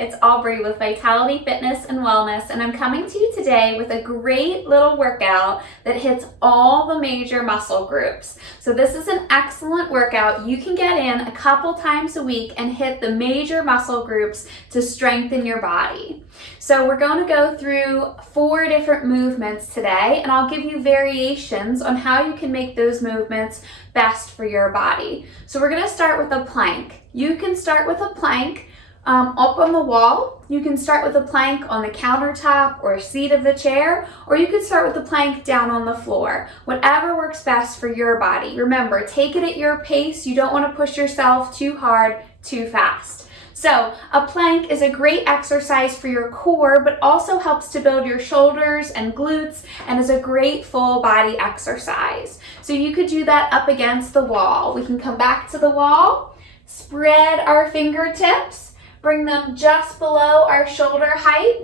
It's Aubrey with Vitality Fitness and Wellness, and I'm coming to you today with a great little workout that hits all the major muscle groups. So this is an excellent workout you can get in a couple times a week and hit the major muscle groups to strengthen your body. So we're going to go through 4 different movements today, and I'll give you variations on how you can make those movements best for your body. So we're going to start with a plank. You can start with a plank up on the wall. You can start with a plank on the countertop or seat of the chair, or you can start with a plank down on the floor. Whatever works best for your body. Remember, take it at your pace. You don't want to push yourself too hard, too fast. So a plank is a great exercise for your core, but also helps to build your shoulders and glutes and is a great full body exercise. So you could do that up against the wall. We can come back to the wall, spread our fingertips, bring them just below our shoulder height,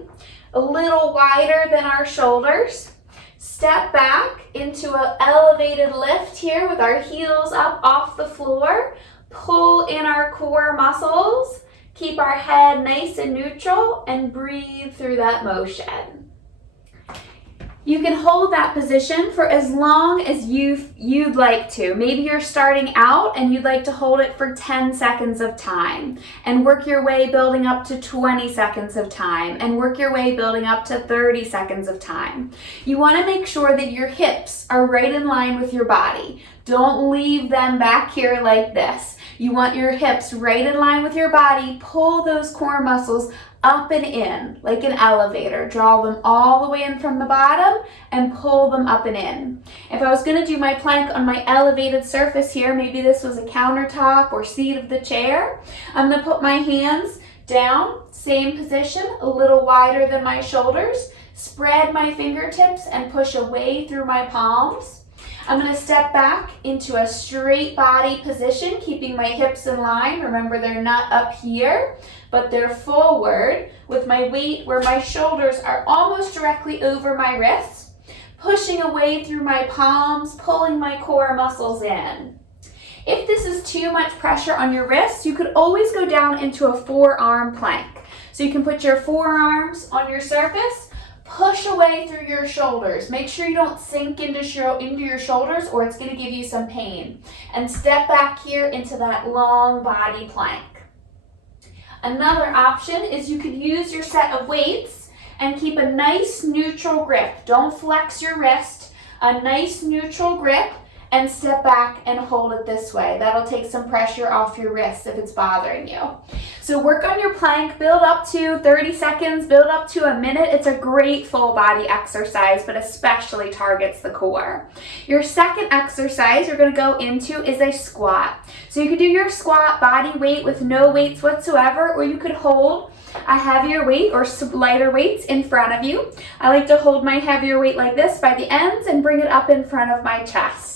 a little wider than our shoulders. Step back into an elevated lift here with our heels up off the floor. Pull in our core muscles. Keep our head nice and neutral and breathe through that motion. You can hold that position for as long as you'd like to. Maybe you're starting out and you'd like to hold it for 10 seconds of time and work your way building up to 20 seconds of time and work your way building up to 30 seconds of time. You want to make sure that your hips are right in line with your body. Don't leave them back here like this. You want your hips right in line with your body. Pull those core muscles up and in like an elevator. Draw them all the way in from the bottom and pull them up and in. If I was going to do my plank on my elevated surface here, maybe this was a countertop or seat of the chair, I'm going to put my hands down, same position, a little wider than my shoulders, spread my fingertips and push away through my palms. I'm going to step back into a straight body position, keeping my hips in line. Remember, they're not up here, but they're forward with my weight where my shoulders are almost directly over my wrists, pushing away through my palms, pulling my core muscles in. If this is too much pressure on your wrists, you could always go down into a forearm plank. So you can put your forearms on your surface, push away through your shoulders. Make sure you don't sink into your shoulders or it's going to give you some pain. And step back here into that long body plank. Another option is you could use your set of weights and keep a nice neutral grip. Don't flex your wrist. A nice neutral grip and step back and hold it this way. That'll take some pressure off your wrist if it's bothering you. So work on your plank, build up to 30 seconds, build up to a minute. It's a great full body exercise, but especially targets the core. Your second exercise you're going to go into is a squat. So you could do your squat body weight with no weights whatsoever, or you could hold a heavier weight or lighter weights in front of you. I like to hold my heavier weight like this by the ends and bring it up in front of my chest.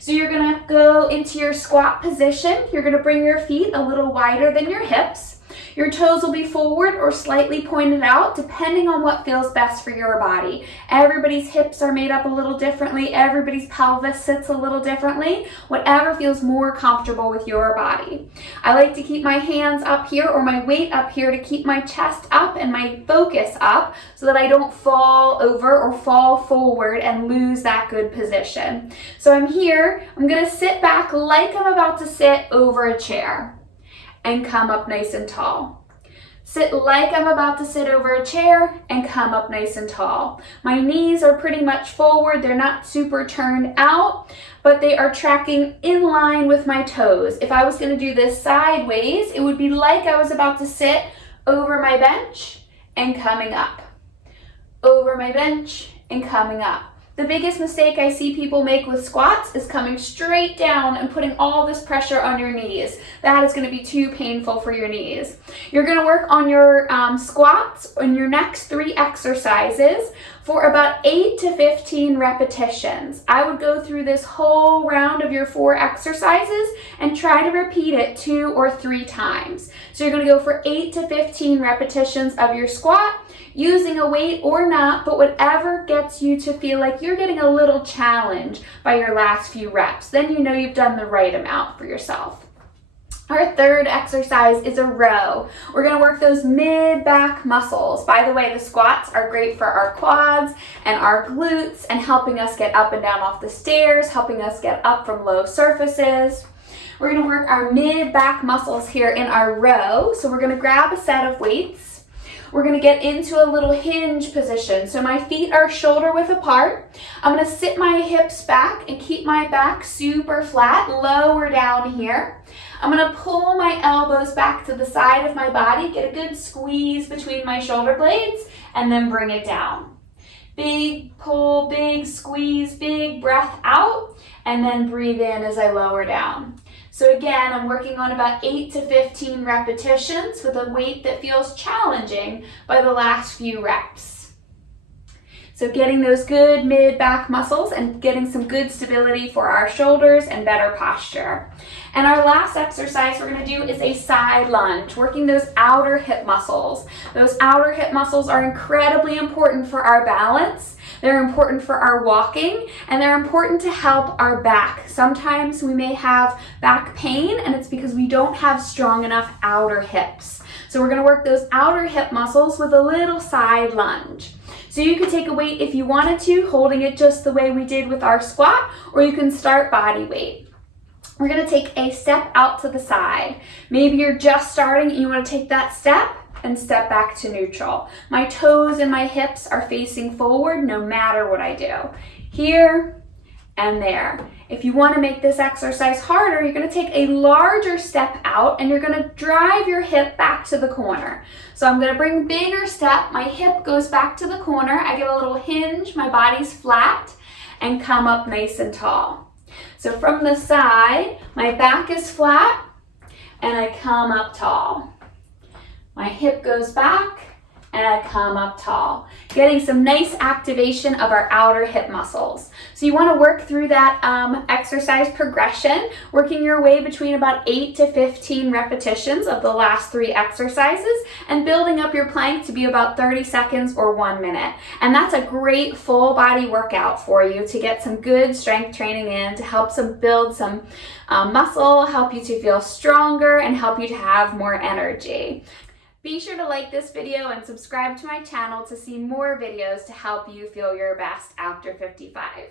So you're going to go into your squat position. You're going to bring your feet a little wider than your hips. Your toes will be forward or slightly pointed out depending on what feels best for your body. Everybody's hips are made up a little differently. Everybody's pelvis sits a little differently. Whatever feels more comfortable with your body. I like to keep my hands up here or my weight up here to keep my chest up and my focus up so that I don't fall over or fall forward and lose that good position. So I'm here. I'm going to sit back like I'm about to sit over a chair and come up nice and tall. Sit like I'm about to sit over a chair and come up nice and tall. My knees are pretty much forward. They're not super turned out, but they are tracking in line with my toes. If I was going to do this sideways, it would be like I was about to sit over my bench and coming up. Over my bench and coming up. The biggest mistake I see people make with squats is coming straight down and putting all this pressure on your knees. That is going to be too painful for your knees. You're going to work on your squats in your next 3 exercises for about 8 to 15 repetitions. I would go through this whole round of your 4 exercises and try to repeat it 2 or 3 times. So you're going to go for 8 to 15 repetitions of your squat, using a weight or not, but whatever gets you to feel like you're getting a little challenge by your last few reps. Then you know you've done the right amount for yourself. Our third exercise is a row. We're gonna work those mid-back muscles. By the way, the squats are great for our quads and our glutes and helping us get up and down off the stairs, helping us get up from low surfaces. We're gonna work our mid-back muscles here in our row. So we're gonna grab a set of weights. We're gonna get into a little hinge position. So my feet are shoulder width apart. I'm gonna sit my hips back and keep my back super flat, lower down here. I'm gonna pull my elbows back to the side of my body, get a good squeeze between my shoulder blades, and then bring it down. Big pull, big squeeze, big breath out, and then breathe in as I lower down. So again, I'm working on about 8 to 15 repetitions with a weight that feels challenging by the last few reps. So getting those good mid-back muscles and getting some good stability for our shoulders and better posture. And our last exercise we're gonna do is a side lunge, working those outer hip muscles. Those outer hip muscles are incredibly important for our balance. They're important for our walking, and they're important to help our back. Sometimes we may have back pain, and it's because we don't have strong enough outer hips. So we're gonna work those outer hip muscles with a little side lunge. So you could take a weight if you wanted to, holding it just the way we did with our squat, or you can start body weight. We're gonna take a step out to the side. Maybe you're just starting and you wanna take that step and step back to neutral. My toes and my hips are facing forward no matter what I do. Here and there. If you wanna make this exercise harder, you're gonna take a larger step out and you're gonna drive your hip back to the corner. So I'm gonna bring bigger step, my hip goes back to the corner, I get a little hinge, my body's flat, and come up nice and tall. So from the side, my back is flat, and I come up tall. My hip goes back, and I come up tall. Getting some nice activation of our outer hip muscles. So you wanna work through that exercise progression, working your way between about 8 to 15 repetitions of the last 3 exercises, and building up your plank to be about 30 seconds or 1 minute. And that's a great full body workout for you to get some good strength training in, to help build some muscle, help you to feel stronger, and help you to have more energy. Be sure to like this video and subscribe to my channel to see more videos to help you feel your best after 55.